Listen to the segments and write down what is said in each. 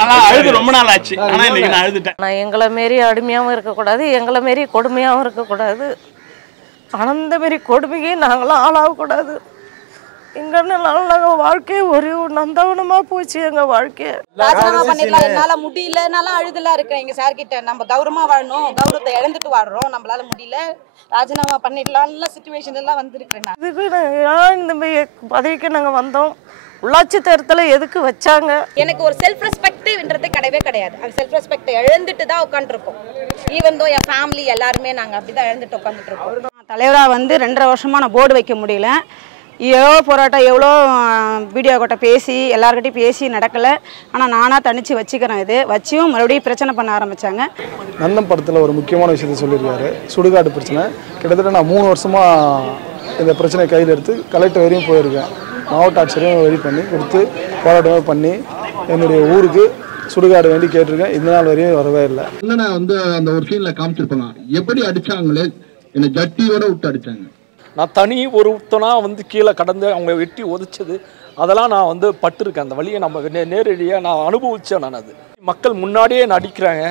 அழுது ரொம்ப நாள் ஆச்சு. ஆனா இன்னைக்கு நான் அழுதுட்டேன். நான் எங்களை மாரி அடிமையாகவும் இருக்கக்கூடாது, எங்களை மாரி கொடுமையாகவும் இருக்கக்கூடாது, அந்த மாரி கொடுமைக்கு நாங்களாம் ஆளாகக்கூடாது. எங்கனால வாழ்க்கையே ஒரு நந்தவனமா போச்சு. எங்க வாழ்க்கைய ராஜினாமா பண்ணிடலாம், என்னால முடியலனாலும் அழுதலாம் இருக்கேன் எங்க சார் கிட்ட. நம்ம கௌரவமா வாழணும், கௌரவத்தை இழந்துட்டு வாழ்றோம், நம்மளால முடியல, ராஜினாமா பண்ணிடலாம்ல சிச்சுவேஷன் எல்லாம் வந்திருக்கேன். இதுக்கு இந்த பதவிக்கு நாங்க வந்தோம். உள்ளாட்சி தேர்தலில் எதுக்கு வச்சாங்க? எனக்கு ஒரு செல்ஃப் ரெஸ்பெக்ட்ன்றது கிடையவே கிடையாது. அந்த செல்ஃப் ரெஸ்பெக்ட் இழந்துட்டு தான் உட்காந்துருக்கோம். ஈவன் தோ என் ஃபேமிலி எல்லாருமே நாங்கள் அப்படி தான் இழந்துட்டு உட்காந்துட்டு இருக்கோம். தலைவராக வந்து 2.5 வருஷமாக நான் போர்டு வைக்க முடியல. எவ்வளோ போராட்டம், எவ்வளோ வீடியோ கிட்ட பேசி எல்லாருக்கிட்டையும் பேசி நடக்கலை. ஆனால் நானாக தனித்து வச்சுக்கிறேன். இது வச்சியும் மறுபடியும் பிரச்சனை பண்ண ஆரம்பித்தாங்க. நந்தம் படத்தில் ஒரு முக்கியமான விஷயத்த சொல்லியிருக்காரு, சுடுகாடு பிரச்சனை. கிட்டத்தட்ட நான் 3 வருஷமாக இந்த பிரச்சனை கையில் எடுத்து கலெக்டர் வரையும் போயிருக்கேன். மாவட்ட ஆட்சியரையும் ரெடி பண்ணி கொடுத்து போராட்டமே பண்ணி என்னுடைய ஊருக்கு சுடுகாடு வேண்டி கேட்டிருக்கேன். இந்த நாள் வரையும் வரவே இல்லை. என்னன்னா வந்து அந்த ஒரு சீனில் காமிச்சிருப்பாங்க, எப்படி அடித்தாங்களே, என்னை ஜட்டியோட விட்டு அடித்தாங்க. நான் தனி ஒருத்தனாக வந்து கீழே கடந்து அவங்க வெட்டி உதைச்சது அதெல்லாம் நான் வந்து பட்டிருக்கேன். அந்த வழியை நம்ம நேரடியாக நான் அனுபவித்தேன். நான் அது மக்கள் முன்னாடியே நான் அடிக்கிறாங்க,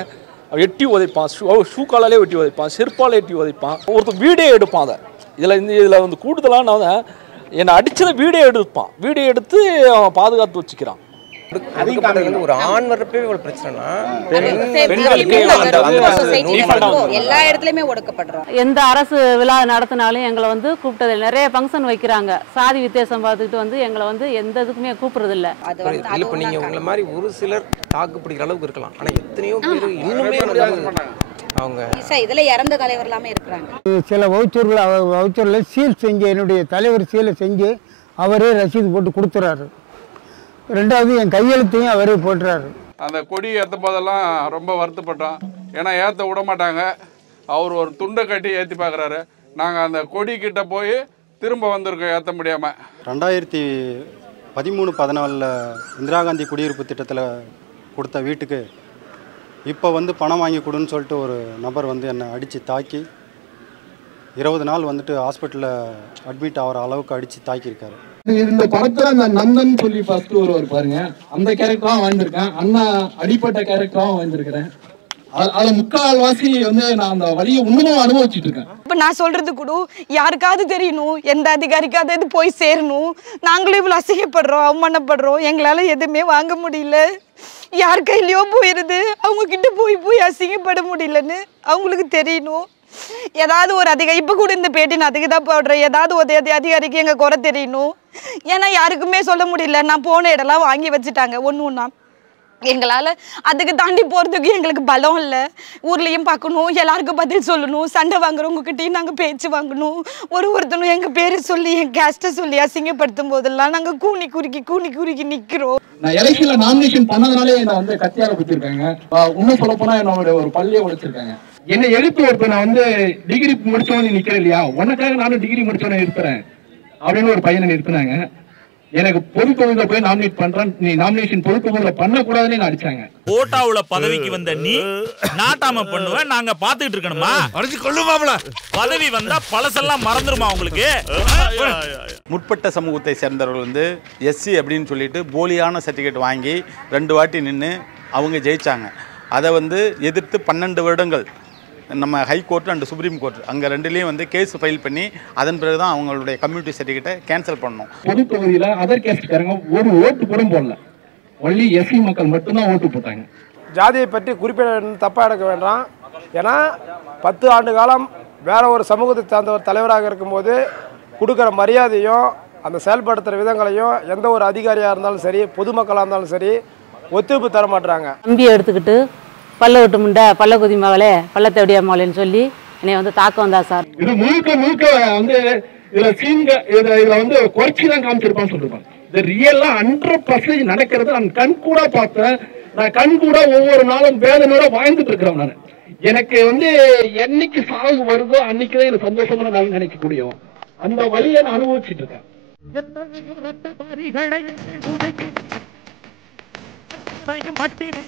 வெட்டி உதைப்பான், ஷூக்காலே வெட்டி உதைப்பான், செருப்பால் வெட்டி உதைப்பான், ஒருத்தர் வீடியோ எடுப்பான். அதை இதில் வந்து கூடுதலாக நான் என்னை அடித்ததை வீடியோ எடுப்பான், வீடியோ எடுத்து அவன் பாதுகாத்து வச்சுக்கிறான். ஒரு ஆண் வரப்பே ஒரு பிரச்சனைனா எல்லா இடத்துலயுமே ஒடுக்கப்படுறோம். எந்த அரசு விழா நடத்தினாலும் எங்களை வந்து கூப்பிட்டது நிறைய ஃபங்க்ஷன் வைக்கிறாங்க. சாதி வித்தியாசம் பார்த்துக்கிட்டு வந்து எங்களை வந்து எந்த இதுக்குமே கூப்பிடுறது இல்லை. இப்போ நீங்கள் உங்களை மாதிரி ஒரு சிலர் தாக்கு பிடிக்கிற அளவுக்கு இருக்கலாம், ஆனால் எத்தனையோ பேர் இன்னுமே அவங்க இதுல இறந்த தலைவர் எல்லாமே இருக்கிறாங்க. சில வவுச்சரில் சீல் செஞ்சு என்னுடைய தலைவர் சீலை செஞ்சு அவரே ரசீது போட்டு கொடுத்துறாரு. 2வது என் கையெழுத்தையும் அவரே போட்டுறாரு. அந்த கொடி ஏற்றும் போதெல்லாம் ரொம்ப வருத்தப்பட்டோம். ஏன்னா ஏற்ற விட மாட்டாங்க. அவர் ஒரு துண்டை கட்டி ஏற்றி பார்க்குறாரு. நாங்கள் அந்த கொடி கிட்ட போய் திரும்ப வந்திருக்கோம் ஏற்ற முடியாமல். 2013-14 இந்திரா காந்தி குடியிருப்பு திட்டத்தில் கொடுத்த வீட்டுக்கு இப்போ வந்து பணம் வாங்கி கொடுன்னு சொல்லிட்டு ஒரு நபர் வந்து என்னை அடித்து தாக்கி 20 நாள் வந்துட்டு ஹாஸ்பிட்டலில் அட்மிட் ஆகிற அளவுக்கு அடித்து தாக்கியிருக்காரு. இந்த படத்துல அந்த நந்தன் சொல்லி ஃபர்ஸ்ட் ஒரு பாருங்க, அந்த கேரக்டரும் வாழ்ந்திருக்கேன், அண்ணா அடிப்பட்ட கேரக்டரும் வாழ்ந்திருக்கிறேன். அது முக்கால்வாசி வந்து நான் அந்த வழியை இன்னமும் அனுபவிச்சுட்டு இருக்கேன். இப்ப நான் சொல்றது கூட யாருக்காவது தெரியணும், எந்த அதிகாரிக்காவது இது போய் சேரணும். நாங்களும் இவ்வளவு அசிங்கப்படுறோம், அவமானப்படுறோம், எங்களால எதுவுமே வாங்க முடியல. யார் கையிலயோ போயிருது, அவங்க கிட்ட போய் அசிங்கப்பட முடியலன்னு அவங்களுக்கு தெரியணும். ஏதாவது ஒரு அதிகாரி, இப்போ கூட இந்த பேட்டி நான் அதுக்கு தான் போடுறேன், ஏதாவது ஒரு அதிகாரிக்கு எங்கள் குறை தெரியணும். ஏன்னா யாருக்குமே சொல்ல முடியல. நான் போன இடம்லாம் வாங்கி வச்சுட்டாங்க ஒன்று. எங்களால் அதுக்கு தாண்டி போகிறதுக்கு எங்களுக்கு பலம் இல்லை. ஊர்லேயும் பார்க்கணும், எல்லாருக்கும் பதில் சொல்லணும், சண்டை வாங்குறவங்ககிட்டையும் நாங்கள் பேச்சு வாங்கணும். ஒருத்தனும் எங்கள் பேரை சொல்லி என் கேஸ்ட்டை சொல்லி அசிங்கப்படுத்தும் போதெல்லாம் நாங்கள் கூனி குறுக்கி நிற்கிறோம். நான் எலெக்ஷனில் நாமினேஷன் பண்ணதுனாலே என்னை வந்து கத்தியால குத்திருக்காங்க. இன்னும் சொல்ல போனால் என்னோட ஒரு பள்ளியை உடைச்சிருக்காங்க. என்னை எழுத்து ஒருத்தர் நான் வந்து டிகிரி முடிச்சவனே நிற்கிறேன் இல்லையா, உனக்காக நானும் டிகிரி முடிச்சவனே இருக்கிறேன் அப்படின்னு ஒரு பையனை நிறுத்தினாங்க. எனக்கு பொது தொகுதியில போய் நாமினேட் பண்றேன், நீ நாமினேஷன் பொது தொகுதியில பண்ணக்கூடாதுன்னு அடிச்சாங்க. ஓட்டாவுல பதவிக்கு வந்த நீ நாட்டாம பண்ணுவ, நாங்க பாத்துக்கிட்டு இருக்கணுமா? அடிச்சு கொள்ளுமாப்ல. பதவி வந்தா பழசெல்லாம் மறந்துருமா உங்களுக்கு? முற்பட்ட சமூகத்தை சேர்ந்தவர்கள் வந்து எஸ்சி அப்படின்னு சொல்லிட்டு போலியான சர்டிஃபிகேட் வாங்கி 2 வாட்டி நின்று அவங்க ஜெயிச்சாங்க. அதை வந்து எதிர்த்து 12 வருடங்கள் நம்ம ஹைகோர்ட் அண்ட் சுப்ரீம் கோர்ட் அங்கே 2லேயும் வந்து கேஸ் ஃபைல் பண்ணி அதன் பிறகு தான் அவங்களுடைய கம்யூனிட்டி சர்டிஃபிகேட்டை கேன்சல் பண்ணணும். பொது தொகுதியில் அதர் கேஸ்ட்காரங்க ஒரு ஓட்டு கூட போடல, ஒன்லி எஸ்சி மக்கள் மட்டும்தான் ஓட்டு போட்டாங்க. ஜாதியை பற்றி குறிப்பிட தப்பாக எடுக்க வேண்டாம். ஏன்னா 10 ஆண்டு காலம் வேற ஒரு சமூகத்தை சார்ந்த ஒரு தலைவராக இருக்கும்போது கொடுக்குற மரியாதையும் அந்த செயல்படுத்துகிற விதங்களையும் எந்த ஒரு அதிகாரியாக இருந்தாலும் சரி, பொதுமக்களாக இருந்தாலும் சரி ஒத்துழைப்பு தர மாட்டாங்க. தம்பியை எடுத்துக்கிட்டு பல்ல விட்டு முண்டை, பல்ல குதி மகளே, பள்ளத்தை விடியா மகளேன்னு சொல்லி என்னை வந்து தாக்க வந்தா சார். இது முழுக்க வந்து இதுல வந்து குறைச்சி தான் காமிச்சிருப்பான்னு சொல்லிருப்பாங்க. இது ரியலா 100% நடக்கிறது நான் கண் கூட பார்த்தேன். நான் கண் கூட ஒவ்வொரு நாளும் வேதனோட வாழ்ந்துட்டு இருக்கிறேன். நான் எனக்கு வந்து என்னைக்கு சாகு வருதோ அன்னைக்குதான் எனக்கு சந்தோஷமா நான் நினைக்கக்கூடிய அந்த வழியை நான் அனுபவிச்சுட்டு இருக்கேன். மட்டினை